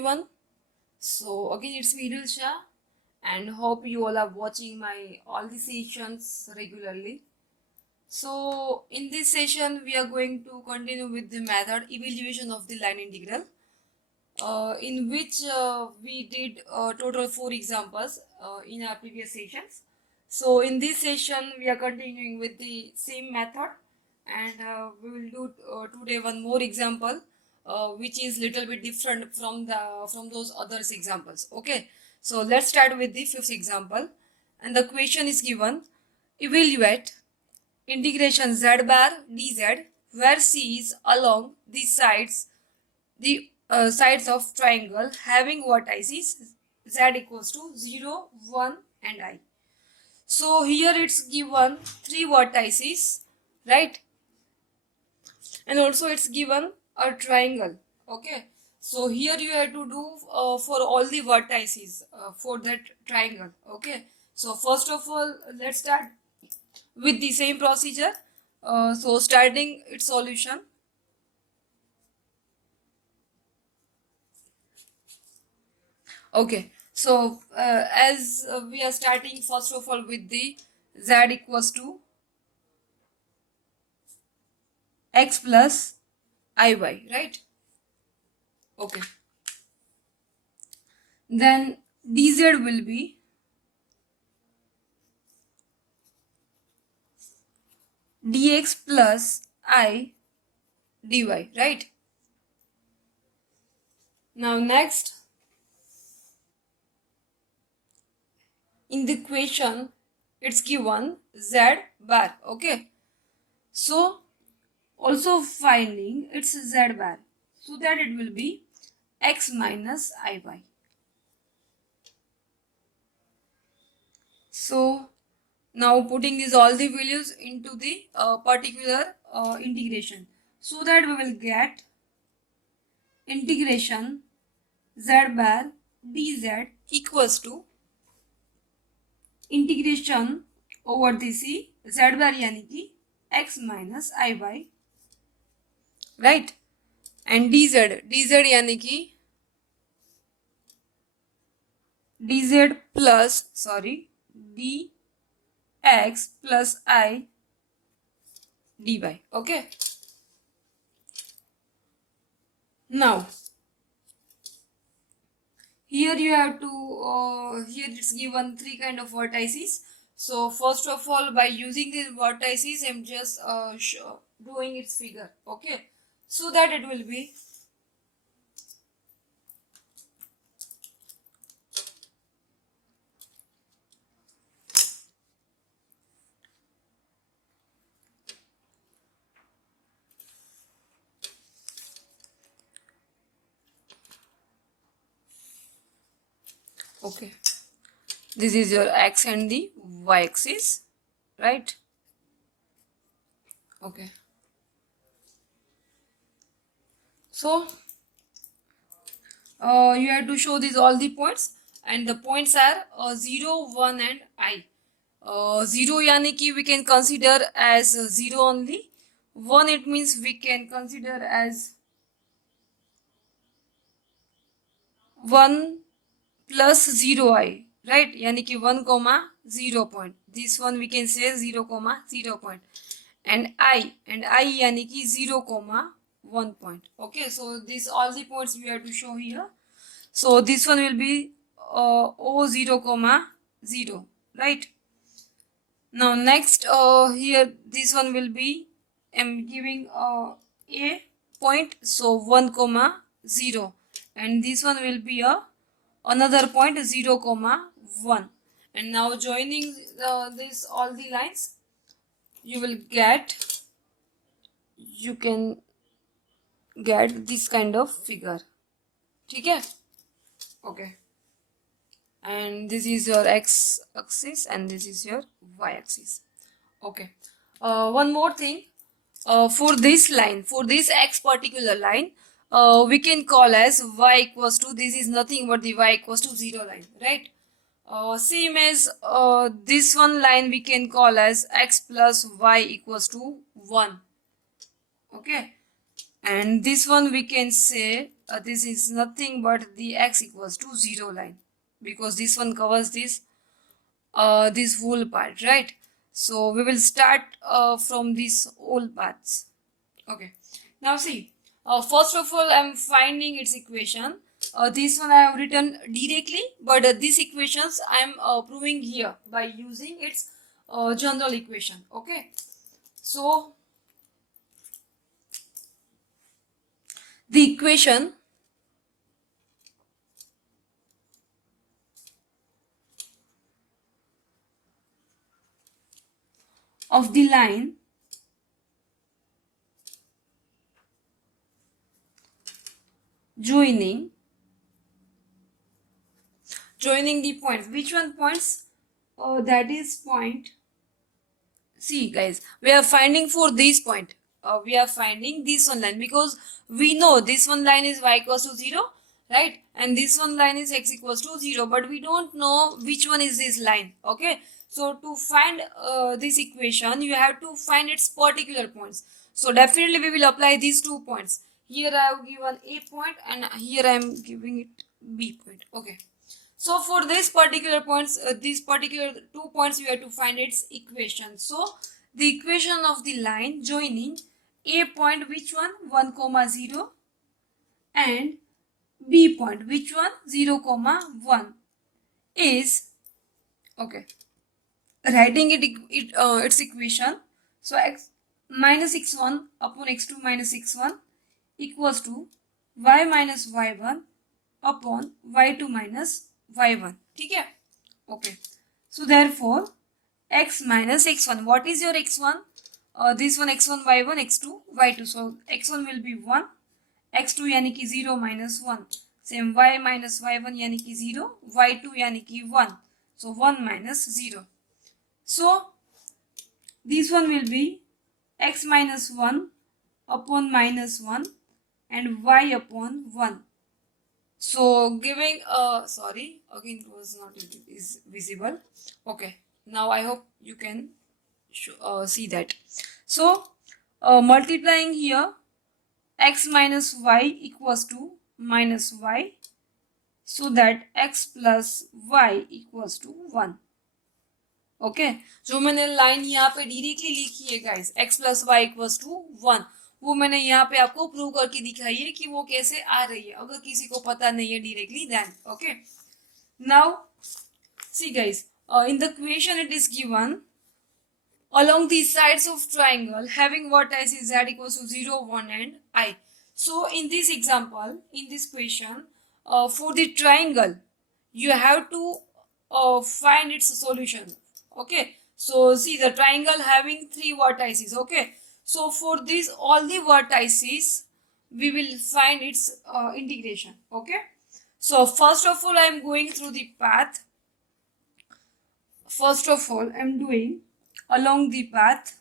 everyone. So again it's me Idil Shah and hope you all are watching my all the sessions regularly. So in this session we are going to continue with the method evaluation of the line integral, in which we did total 4 examples in our previous sessions. So in this session we are continuing with the same method, and we will do today one more example which is little bit different from those others examples. Okay, so let's start with the fifth example, and the question is given: evaluate integration z bar dz where c is along the sides of triangle having vertices z equals to 0, 1 and I. So here it's given 3 vertices, right? And also it's given a triangle. Okay, so here you have to do for all the vertices for that triangle. Okay, so first of all let's start with the same procedure. So starting its solution. Okay, so as we are starting first of all with the z equals to x plus iy, right? Okay, then dz will be dx plus I dy, right? Now next, in the equation it's given z bar. Okay, so also finding its z bar, so that it will be x minus iy. So now putting these all the values into the particular integration, so that we will get integration z bar dz equals to integration over the c z bar यानी कि x minus iy, right? And dz यानी कि dz plus dx plus I dy. Okay, now here you have to here it's given 3 kind of vertices. So first of all, by using these vertices I'm just drawing its figure. Okay, so that it will be okay, this is your x and the y axis, right? Okay, so you have to show these all the points, and the points are 0, 1 and I. 0 yani ki we can consider as 0 only. 1 it means we can consider as 1 plus 0 I, right? Yani ki 1 comma 0 point. This one we can say 0 comma 0 point. And I yani ki 0 comma 1 point. Okay, so these all the points we have to show here. So this one will be O0 comma 0, right? Now next, here this one will be, I'm giving a point, so 1 comma 0, and this one will be another point 0 comma 1. And now joining this all the lines, you can get this kind of figure. Okay, okay, and this is your x axis and this is your y axis. Okay, one more thing, for this line, for this x particular line, we can call as y equals to, this is nothing but the y equals to 0 line, right? Same as this one line we can call as x plus y equals to 1. Okay, and this one we can say this is nothing but the x equals to 0 line, because this one covers this whole part, right? So we will start from these whole parts. Okay, now see, first of all I'm finding its equation. This one I have written directly, but these equations I'm proving here by using its general equation. Okay, so the equation of the line joining the points. Which one points? That is point. See guys, we are finding for this point. We are finding this one line, because we know this one line is y equals to 0, right? And this one line is x equals to 0, but we don't know which one is this line. Okay, so to find this equation, you have to find its particular points. So definitely we will apply these 2 points. Here I have given a point and here I am giving it b point. Okay, so for this particular points, these particular 2 points, we have to find its equation. So the equation of the line joining a point, which one? 1 comma 0, and b point, which one? 0 comma 1, is, okay, writing its equation. So x minus x1 upon x2 minus x1 equals to y minus y1 upon y2 minus y1. ठीक है? Okay. So therefore x minus x1. What is your x1? This one x1 y1 x2 y2. So x1 will be 1, x2 यानी कि 0 minus 1. Same y minus y1 यानी कि 0, y2 यानी कि 1. So 1 minus 0. So this one will be x minus 1 upon minus 1 and y upon 1. So giving sorry, again it was not is visible. Okay, now I hope you can see that. So multiplying here, x minus y equals to minus y, so that x plus y equals to 1. Okay जो मैंने line यहाँ पे directly लिखी है guys, x plus y equals to 1, वो मैंने यहाँ पे आपको प्रूव करके दिखाई है कि वो कैसे आ रही है, अगर किसी को पता नहीं है directly then. Okay, now see guys, in the question it is given along the sides of triangle having vertices z equals to 0, 1 and I. So in this example, in this question, for the triangle, you have to find its solution. Okay, so see the triangle having 3 vertices. Okay, so for this all the vertices we will find its integration. Okay, so first of all I am going through the path. First of all I am doing along the path,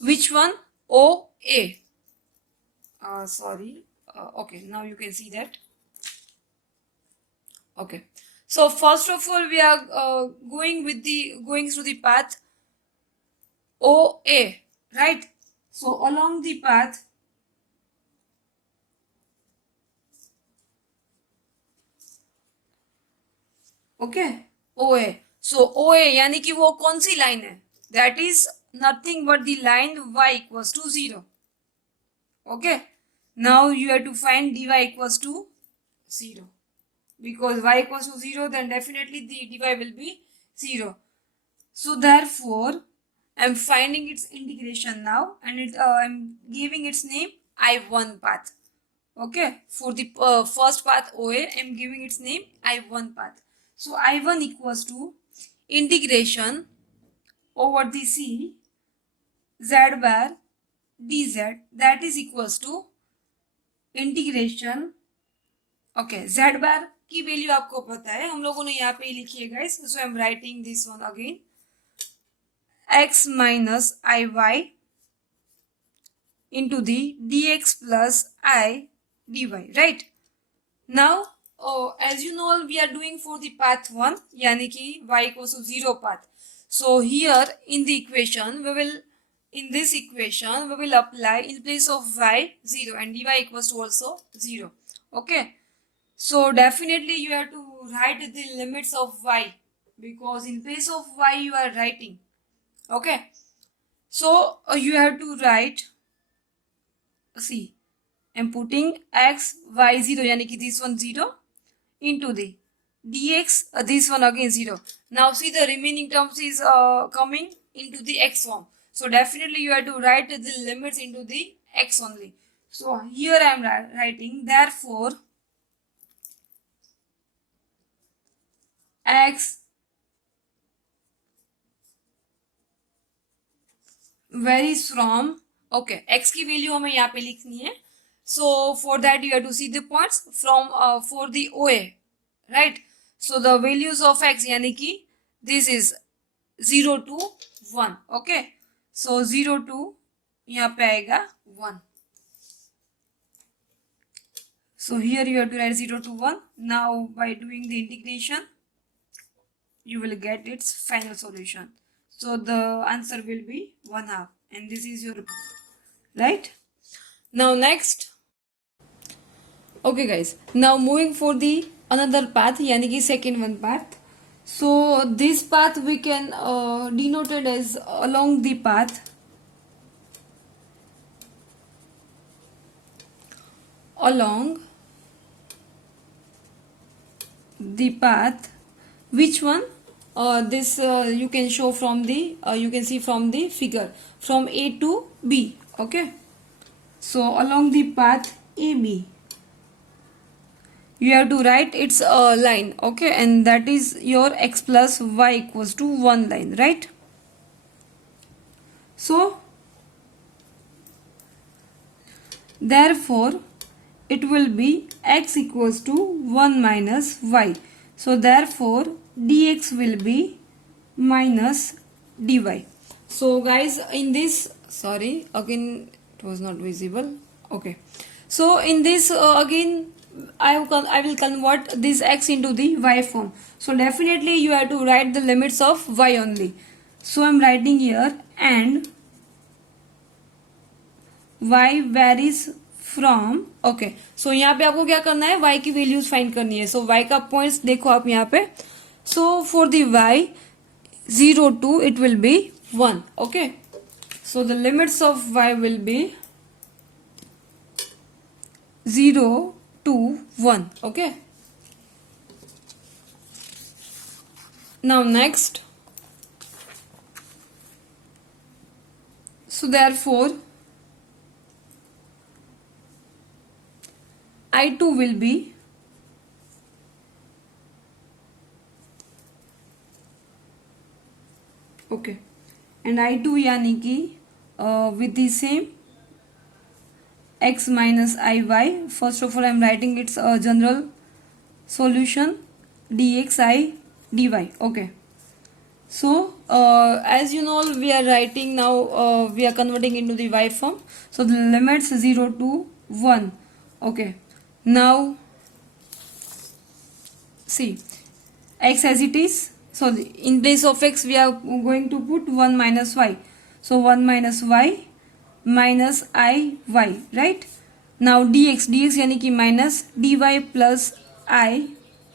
which one? OA. Okay, now you can see that. Okay, so first of all we are going through the path OA, right? So along the path okay OA. So OA यानी कि वो कौन सी line है? That is nothing but the line y equals to 0. Okay, now you have to find dy equals to 0, because y equals to 0, then definitely the dy will be 0. So therefore I am finding its integration now, and I am giving its name I1 path. Okay, for the first path OA I am giving its name I1 path. So I1 equals to integration over the C z bar dz, that is equals to integration. Okay, z बार की value आपको पता है, हम लोगों ने यहाँ पे लिखी है guys. So I am writing this one again, x minus i y into the dx plus i dy, right? Now as you know we are doing for the path 1 यानी कि y equals to 0 path. So here in the equation we will in this equation we will apply in place of y 0 and dy equals to also 0. Okay, so definitely you have to write the limits of y, because in place of y you are writing. Okay, so you have to write, see, I'm putting x y 0 yani ki this one 0 into the dx, this one again 0. Now see, the remaining terms is coming into the x form. So definitely you have to write the limits into the x only. So here I am writing, therefore x varies from, okay, x की value हमें यहाँ पे लिखनी है. So for that you have to see the points from for the OA, right? So the values of x यानी कि this is 0 to 1. Okay, so 0 to यहाँ पे आएगा 1. So here you have to write 0 to 1. Now by doing the integration you will get its final solution. So the answer will be 1/2, and this is your, right? Now next, okay guys, now moving for the another path yani ki second one path. So this path we can denote it as along the path, along the path, which one, this you can show from the you can see from the figure, from A to B. Okay, so along the path AB you have to write its line. Okay, and that is your x plus y equals to 1 line, right? So therefore it will be x equals to 1 minus y. So therefore dx will be minus dy. So guys, in this, sorry, again it was not visible. Okay, so in this again I will convert this x into the y form. So definitely you have to write the limits of y only. So I am writing here, and y varies from, okay, so यहाँ पे आपको क्या करना है, y की values find करनी है. So y का पॉइंट्स देखो आप यहाँ पे. So for the y 0 to it will be 1. Okay, so the limits of y will be 0 to 1. Okay, now next, so therefore I2 will be, okay, and I2 यानी कि with the same x minus iy. First of all I am writing its general solution, dxi dy. Okay, so as you know we are writing now, we are converting into the y form. So the limits 0 to 1. Okay, now see, x as it is. So in place of x we are going to put 1 minus y. So 1 minus y minus I y, right? Now dx यानी कि minus dy plus I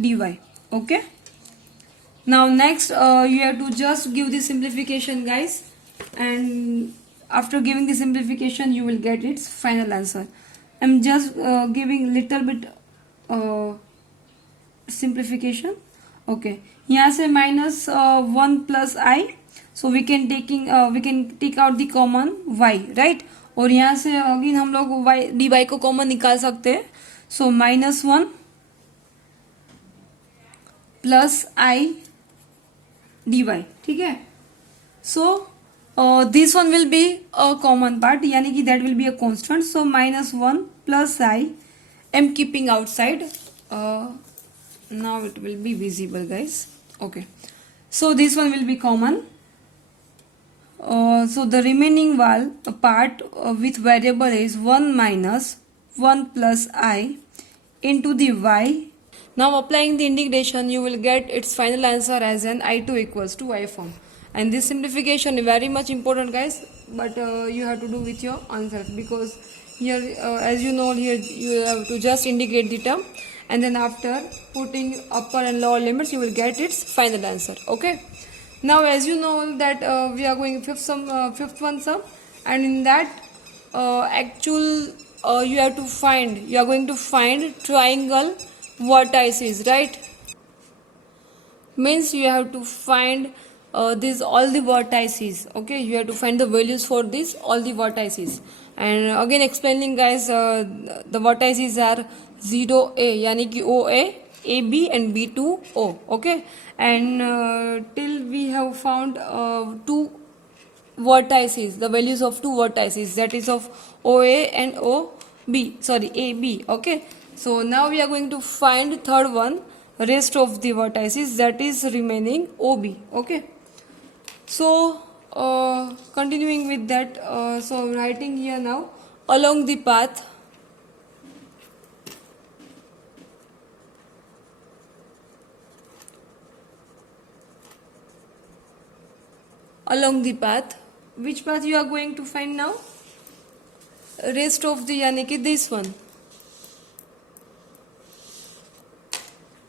dy. Okay, now next you have to just give the simplification guys, and after giving the simplification you will get its final answer. I'm just giving little bit simplification. Okay, यहाँ से minus 1 plus I, so we can take out the common y, right? और यहाँ से again हम लोग y dy को common निकाल सकते हैं. So minus 1 plus I dy. ठीक है, so this one will be a common part, यानी कि that will be a constant. So minus 1 plus I am keeping outside. Now it will be visible guys. Okay, so this one will be common. So the remaining part with variable is 1 minus 1 plus I into the y. Now applying the integration you will get its final answer as an I2 equals to y form. And this simplification is very much important guys. but you have to do with your own self, because here as you know, here you have to just indicate the term, and then after putting upper and lower limits you will get its final answer. Okay, now as you know that we are going fifth one sum, and in that actual you are going to find triangle vertices, right? Means you have to find these all the vertices. Okay, you have to find the values for these all the vertices. And again explaining guys, the vertices are 0a yani ki OA, AB and B2O. Okay, and till we have found two vertices, the values of two vertices, that is of OA and AB. Okay, so now we are going to find third one, rest of the vertices, that is remaining OB. Okay, so continuing with that, so writing here now, along the path which path you are going to find now? Rest of the yani ki this one.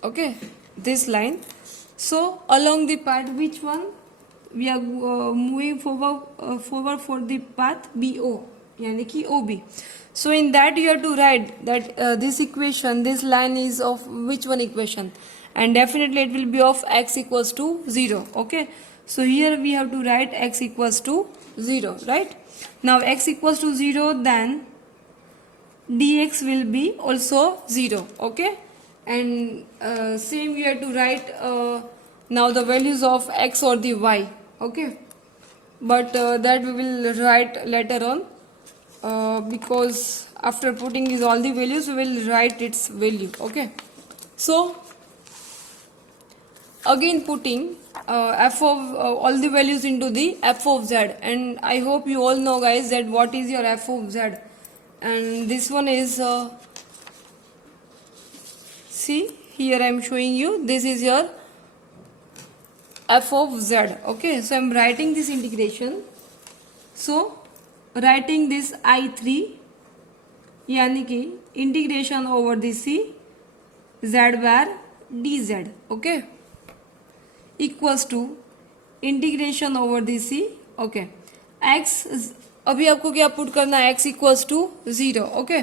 Okay, this line. So along the path, which one? We are moving forward for the path BO yani ki OB. So in that you have to write that this equation, this line is of which one equation, and definitely it will be of x equals to 0. Okay, so here we have to write x equals to 0, right? Now x equals to 0, then dx will be also 0. Okay, and same we have to write now the values of x or the y. Okay, but that we will write later on, because after putting these all the values we will write its value. Okay, so again putting f of all the values into the f of z, and I hope you all know guys that what is your f of z, and this one is see here I am showing you, this is your f of z. Okay, so I am writing this integration, so writing this I3 यानी कि integration over the C z bar dz. Okay, equals to integration over the C. Okay, x अभी आपको क्या put करना है, x equals to 0. Okay,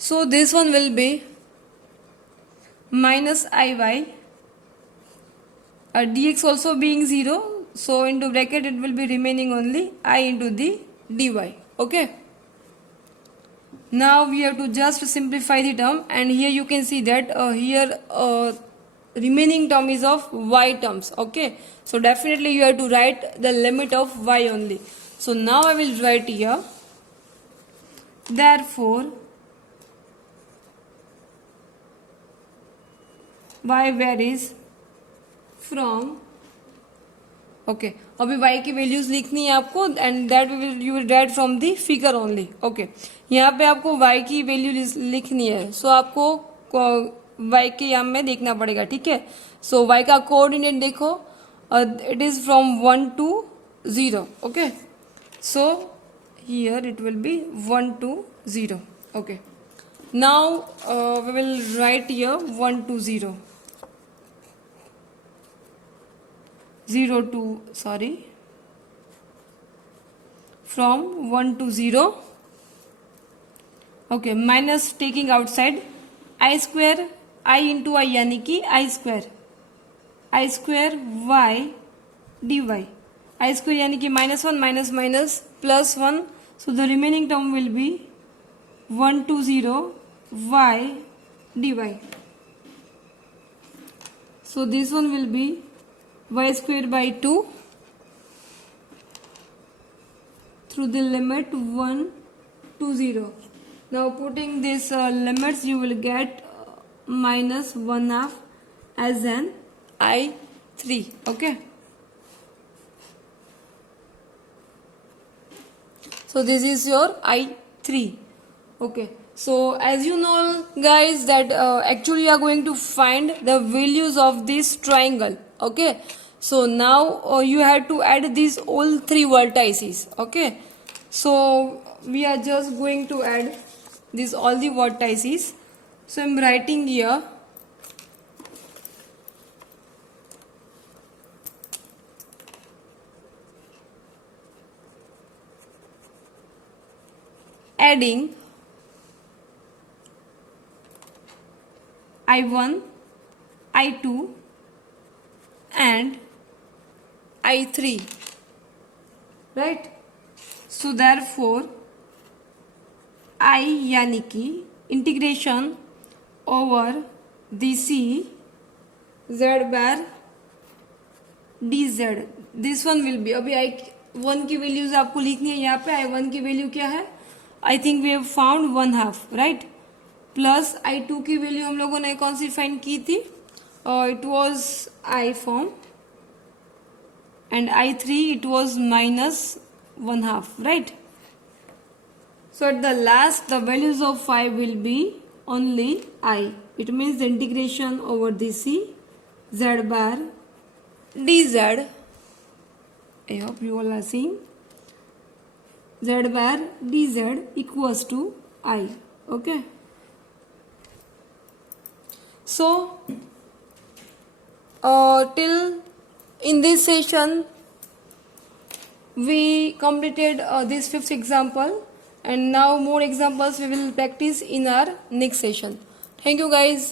so this one will be minus iy, dx also being 0, so into bracket it will be remaining only I into the dy. Okay, now we have to just simplify the term, and here you can see that here remaining term is of y terms. Okay, so definitely you have to write the limit of y only. So now I will write here, therefore y varies from. Okay, अभी y की values लिखनी है आपको, and that you will write from the figure only. Okay, यहाँ पे आपको y की value लिखनी है, सो आपको y के यहाँ में देखना पड़ेगा. ठीक है, सो y का कोऑर्डिनेट देखो, it is from 1 to 0. Okay, so here it will be 1 to 0. Okay, now we will write here 1 to 0. 0 to, sorry, from 1 to 0. Okay, minus taking outside I square, I into I यानी कि I square y dy. I square यानी कि -1 minus minus plus 1, so the remaining term will be 1 to 0 y dy. So this one will be y square by 2 through the limit 1 to 0. Now putting this limits, you will get minus 1/2 as an I3. Okay, so this is your I3. Okay, so as you know guys that actually you are going to find the values of this triangle. Okay, so now you have to add these all three vertices. Okay, So we are just going to add this all the vertices. So I'm writing here adding I1, I2 and I3, right? So therefore I यानी कि integration over the C z bar d z, this one will be, अभी I one की values आपको लिखनी है यहाँ पे. I one की वैल्यू क्या है? I think we have found 1/2, right. Plus I two की वैल्यू हम लोगों ने कौन सी फाइंड की थी? It was I form. And I3 it was -1/2, right? So at the last the values of phi will be only I. It means the integration over dc z bar dz. I hope you all are seeing. Z bar dz equals to I. Okay. So till in this session we completed this fifth example, and now more examples we will practice in our next session. Thank you guys.